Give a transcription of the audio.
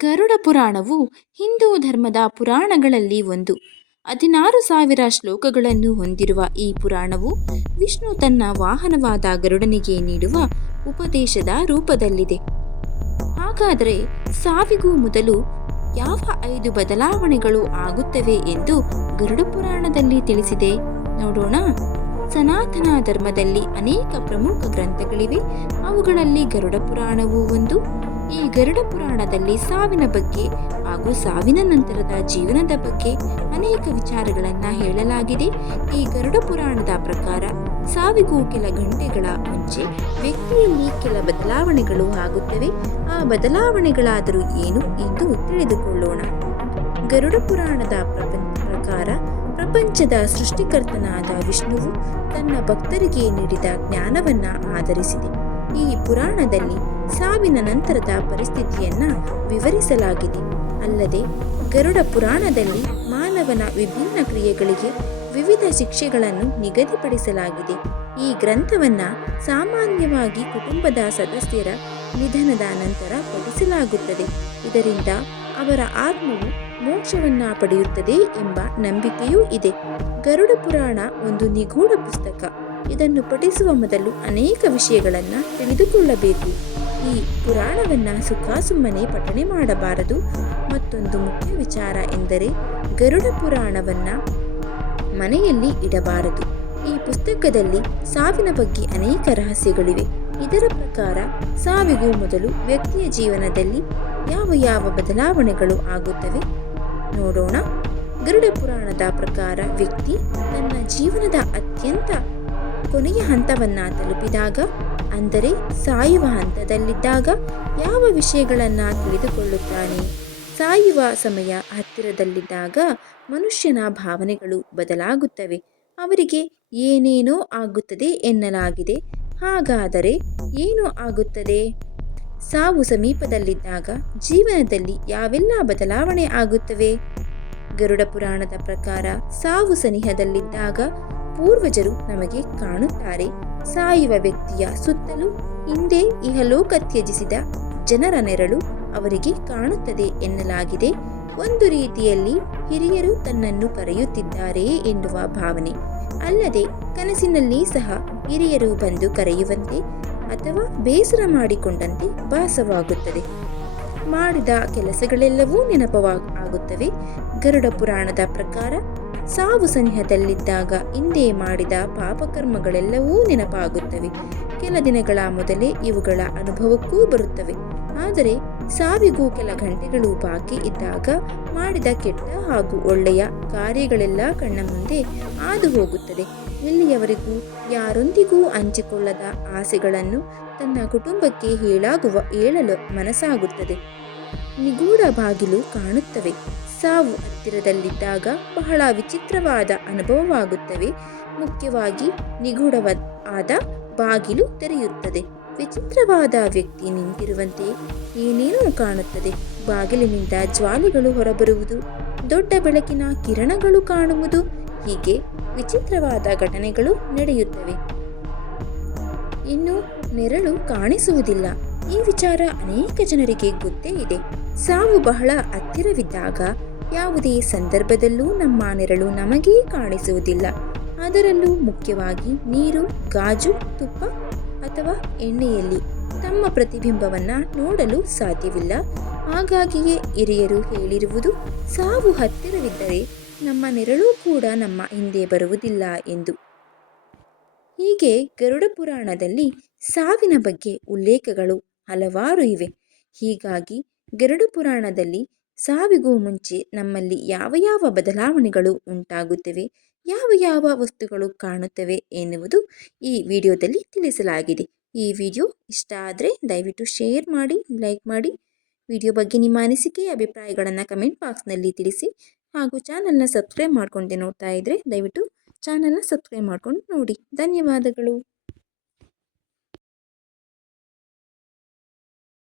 ಗರುಡ ಪುರಾಣವು ಹಿಂದೂ ಧರ್ಮದ ಪುರಾಣಗಳಲ್ಲಿ ಒಂದು. ಹದಿನಾರು ಸಾವಿರ ಶ್ಲೋಕಗಳನ್ನು ಹೊಂದಿರುವ ಈ ಪುರಾಣವು ವಿಷ್ಣು ತನ್ನ ವಾಹನವಾದ ಗರುಡನಿಗೆ ನೀಡುವ ಉಪದೇಶದ ರೂಪದಲ್ಲಿದೆ. ಹಾಗಾದರೆ ಸಾವಿಗೂ ಮೊದಲು ಯಾವ ಐದು ಬದಲಾವಣೆಗಳು ಆಗುತ್ತವೆ ಎಂದು ಗರುಡ ಪುರಾಣದಲ್ಲಿ ತಿಳಿಸಿದೆ? ನೋಡೋಣ. ಸನಾತನ ಧರ್ಮದಲ್ಲಿ ಅನೇಕ ಪ್ರಮುಖ ಗ್ರಂಥಗಳಿವೆ. ಅವುಗಳಲ್ಲಿ ಗರುಡ ಪುರಾಣವೂ ಒಂದು. ಈ ಗರುಡ ಪುರಾಣದಲ್ಲಿ ಸಾವಿನ ಬಗ್ಗೆ ಹಾಗೂ ಸಾವಿನ ನಂತರದ ಜೀವನದ ಬಗ್ಗೆ ಅನೇಕ ವಿಚಾರಗಳನ್ನು ಹೇಳಲಾಗಿದೆ. ಈ ಗರುಡ ಪುರಾಣದ ಪ್ರಕಾರ ಸಾವಿಗೂ ಕೆಲ ಗಂಟೆಗಳ ಮುಂಚೆ ವ್ಯಕ್ತಿಯಲ್ಲಿ ಕೆಲ ಬದಲಾವಣೆಗಳು ಆಗುತ್ತವೆ. ಆ ಬದಲಾವಣೆಗಳಾದರೂ ಏನು ಎಂದು ತಿಳಿದುಕೊಳ್ಳೋಣ. ಗರುಡ ಪುರಾಣದ ಪ್ರಕಾರ ಪ್ರಪಂಚದ ಸೃಷ್ಟಿಕರ್ತನಾದ ವಿಷ್ಣುವು ತನ್ನ ಭಕ್ತರಿಗೆ ನೀಡಿದ ಜ್ಞಾನವನ್ನ ಆಧರಿಸಿದೆ. ಈ ಪುರಾಣದಲ್ಲಿ ಸಾವಿನ ನಂತರದ ಪರಿಸ್ಥಿತಿಯನ್ನ ವಿವರಿಸಲಾಗಿದೆ. ಅಲ್ಲದೆ, ಗರುಡ ಪುರಾಣದಲ್ಲಿ ಮಾನವನ ವಿಭಿನ್ನ ಕ್ರಿಯೆಗಳಿಗೆ ವಿವಿಧ ಶಿಕ್ಷೆಗಳನ್ನು ನಿಗದಿಪಡಿಸಲಾಗಿದೆ. ಈ ಗ್ರಂಥವನ್ನ ಸಾಮಾನ್ಯವಾಗಿ ಕುಟುಂಬದ ಸದಸ್ಯರ ನಿಧನದ ನಂತರ ಪಠಿಸಲಾಗುತ್ತದೆ. ಇದರಿಂದ ಅವರ ಆತ್ಮವು ಮೋಕ್ಷವನ್ನ ಪಡೆಯುತ್ತದೆ ಎಂಬ ನಂಬಿಕೆಯೂ ಇದೆ. ಗರುಡ ಪುರಾಣ ಒಂದು ನಿಗೂಢ ಪುಸ್ತಕ. ಇದನ್ನು ಪಠಿಸುವ ಮೊದಲು ಅನೇಕ ವಿಷಯಗಳನ್ನು ತಿಳಿದುಕೊಳ್ಳಬೇಕು. ಈ ಪುರಾಣವನ್ನು ಸುಖಾಸುಮ್ಮನೆ ಪಠಣೆ ಮಾಡಬಾರದು. ಮತ್ತೊಂದು ಮುಖ್ಯ ವಿಚಾರ ಎಂದರೆ ಗರುಡ ಪುರಾಣವನ್ನು ಮನೆಯಲ್ಲಿ ಇಡಬಾರದು. ಈ ಪುಸ್ತಕದಲ್ಲಿ ಸಾವಿನ ಬಗ್ಗೆ ಅನೇಕ ರಹಸ್ಯಗಳಿವೆ. ಇದರ ಪ್ರಕಾರ ಸಾವಿಗೂ ಮೊದಲು ವ್ಯಕ್ತಿಯ ಜೀವನದಲ್ಲಿ ಯಾವ ಯಾವ ಬದಲಾವಣೆಗಳು ಆಗುತ್ತವೆ? ನೋಡೋಣ. ಗರುಡ ಪುರಾಣದ ಪ್ರಕಾರ ವ್ಯಕ್ತಿ ತನ್ನ ಜೀವನದ ಅತ್ಯಂತ ಕೊನೆಯ ಹಂತವನ್ನ ತಲುಪಿದಾಗ ಅಂದರೆ ಸಾಯುವ ಹಂತದಲ್ಲಿದ್ದಾಗ ಯಾವ ವಿಷಯಗಳನ್ನು ತಿಳಿದುಕೊಳ್ಳುತ್ತಾನೆ? ಸಾಯುವ ಸಮಯ ಹತ್ತಿರದಲ್ಲಿದ್ದಾಗ ಮನುಷ್ಯನ ಭಾವನೆಗಳು ಬದಲಾಗುತ್ತವೆ. ಅವರಿಗೆ ಏನೇನೋ ಆಗುತ್ತದೆ ಎನ್ನಲಾಗಿದೆ. ಹಾಗಾದರೆ ಏನು ಆಗುತ್ತದೆ? ಸಾವು ಸಮೀಪದಲ್ಲಿದ್ದಾಗ ಜೀವನದಲ್ಲಿ ಯಾವೆಲ್ಲ ಬದಲಾವಣೆ ಆಗುತ್ತವೆ? ಗರುಡ ಪುರಾಣದ ಪ್ರಕಾರ ಸಾವು ಸನಿಹದಲ್ಲಿದ್ದಾಗ ಪೂರ್ವಜರು ನಮಗೆ ಕಾಣುತ್ತಾರೆ. ಸಾಯುವ ವ್ಯಕ್ತಿಯ ಸುತ್ತಲೂ ಹಿಂದೆ ಇಹಲೋಕ ತ್ಯಜಿಸಿದ ಜನರ ನೆರಳು ಅವರಿಗೆ ಕಾಣುತ್ತದೆ ಎನ್ನಲಾಗಿದೆ. ಒಂದು ರೀತಿಯಲ್ಲಿ ಹಿರಿಯರು ತನ್ನನ್ನು ಕರೆಯುತ್ತಿದ್ದಾರೆ ಎನ್ನುವ ಭಾವನೆ. ಅಲ್ಲದೆ ಕನಸಿನಲ್ಲಿ ಸಹ ಹಿರಿಯರು ಬಂದು ಕರೆಯುವಂತೆ ಅಥವಾ ಬೇಸರ ಮಾಡಿಕೊಂಡಂತೆ ಭಾಸವಾಗುತ್ತದೆ. ಮಾಡಿದ ಕೆಲಸಗಳೆಲ್ಲವೂ ನೆನಪವಾಗುತ್ತವೆ ಗರುಡ ಪುರಾಣದ ಪ್ರಕಾರ ಸಾವು ಸನಿಹದಲ್ಲಿದ್ದಾಗ ಹಿಂದೆ ಮಾಡಿದ ಪಾಪಕರ್ಮಗಳೆಲ್ಲವೂ ನೆನಪಾಗುತ್ತವೆ. ಕೆಲ ದಿನಗಳ ಮೊದಲೇ ಇವುಗಳ ಅನುಭವಕ್ಕೂ ಬರುತ್ತವೆ. ಆದರೆ ಸಾವಿಗೂ ಕೆಲ ಗಂಟೆಗಳು ಬಾಕಿ ಇದ್ದಾಗ ಮಾಡಿದ ಕೆಟ್ಟ ಹಾಗೂ ಒಳ್ಳೆಯ ಕಾರ್ಯಗಳೆಲ್ಲ ಕಣ್ಣ ಮುಂದೆ ಹಾದು ಹೋಗುತ್ತದೆ. ಇಲ್ಲಿಯವರೆಗೂ ಯಾರೊಂದಿಗೂ ಹಂಚಿಕೊಳ್ಳದ ಆಸೆಗಳನ್ನು ತನ್ನ ಕುಟುಂಬಕ್ಕೆ ಹೇಳಾಗುವ, ಹೇಳಲು ಮನಸ್ಸಾಗುತ್ತದೆ. ನಿಗೂಢ ಬಾಗಿಲು ಕಾಣುತ್ತವೆ. ಸಾವು ಹತ್ತಿರದಲ್ಲಿದ್ದಾಗ ಬಹಳ ವಿಚಿತ್ರವಾದ ಅನುಭವವಾಗುತ್ತವೆ. ಮುಖ್ಯವಾಗಿ ನಿಗೂಢವಾದ ಬಾಗಿಲು ತೆರೆಯುತ್ತದೆ. ವಿಚಿತ್ರವಾದ ವ್ಯಕ್ತಿ ನಿಂತಿರುವಂತೆ ಏನೇನೋ ಕಾಣುತ್ತದೆ. ಬಾಗಿಲಿನಿಂದ ಜ್ವಾಲೆಗಳು ಹೊರಬರುವುದು, ದೊಡ್ಡ ಬೆಳಕಿನ ಕಿರಣಗಳು ಕಾಣುವುದು, ಹೀಗೆ ವಿಚಿತ್ರವಾದ ಘಟನೆಗಳು ನಡೆಯುತ್ತವೆ. ಇನ್ನು ನೆರಳು ಕಾಣಿಸುವುದಿಲ್ಲ. ಈ ವಿಚಾರ ಅನೇಕ ಜನರಿಗೆ ಗೊತ್ತೇ ಇದೆ. ಸಾವು ಬಹಳ ಹತ್ತಿರವಿದ್ದಾಗ ಯಾವುದೇ ಸಂದರ್ಭದಲ್ಲೂ ನಮ್ಮ ನೆರಳು ನಮಗೇ ಕಾಣಿಸುವುದಿಲ್ಲ. ಅದರಲ್ಲೂ ಮುಖ್ಯವಾಗಿ ನೀರು, ಗಾಜು, ತುಪ್ಪ ಅಥವಾ ಎಣ್ಣೆಯಲ್ಲಿ ತಮ್ಮ ಪ್ರತಿಬಿಂಬವನ್ನು ನೋಡಲು ಸಾಧ್ಯವಿಲ್ಲ. ಹಾಗಾಗಿಯೇ ಹಿರಿಯರು ಹೇಳಿರುವುದು, ಸಾವು ಹತ್ತಿರವಿದ್ದರೆ ನಮ್ಮ ನೆರಳು ಕೂಡ ನಮ್ಮ ಹಿಂದೆ ಬರುವುದಿಲ್ಲ ಎಂದು. ಹೀಗೆ ಗರುಡ ಪುರಾಣದಲ್ಲಿ ಸಾವಿನ ಬಗ್ಗೆ ಉಲ್ಲೇಖಗಳು ಹಲವಾರು ಇವೆ. ಹೀಗಾಗಿ ಗರುಡ ಪುರಾಣದಲ್ಲಿ ಸಾವಿಗೂ ಮುಂಚೆ ನಮ್ಮಲ್ಲಿ ಯಾವ ಯಾವ ಬದಲಾವಣೆಗಳು ಉಂಟಾಗುತ್ತವೆ, ಯಾವ ಯಾವ ವಸ್ತುಗಳು ಕಾಣುತ್ತವೆ ಎನ್ನುವುದು ಈ ವಿಡಿಯೋದಲ್ಲಿ ತಿಳಿಸಲಾಗಿದೆ. ಈ ವಿಡಿಯೋ ಇಷ್ಟ ಆದರೆ ದಯವಿಟ್ಟು ಶೇರ್ ಮಾಡಿ, ಲೈಕ್ ಮಾಡಿ. ವಿಡಿಯೋ ಬಗ್ಗೆ ನಿಮ್ಮ ಅನಿಸಿಕೆ, ಅಭಿಪ್ರಾಯಗಳನ್ನು ಕಮೆಂಟ್ ಬಾಕ್ಸ್ನಲ್ಲಿ ತಿಳಿಸಿ. ಹಾಗೂ ಚಾನಲ್ನ ಸಬ್ಸ್ಕ್ರೈಬ್ ಮಾಡ್ಕೊಂಡೆ ನೋಡ್ತಾ ಇದ್ದರೆ ದಯವಿಟ್ಟು ಚಾನಲ್ನ ಸಬ್ಸ್ಕ್ರೈಬ್ ಮಾಡ್ಕೊಂಡು ನೋಡಿ. ಧನ್ಯವಾದಗಳು.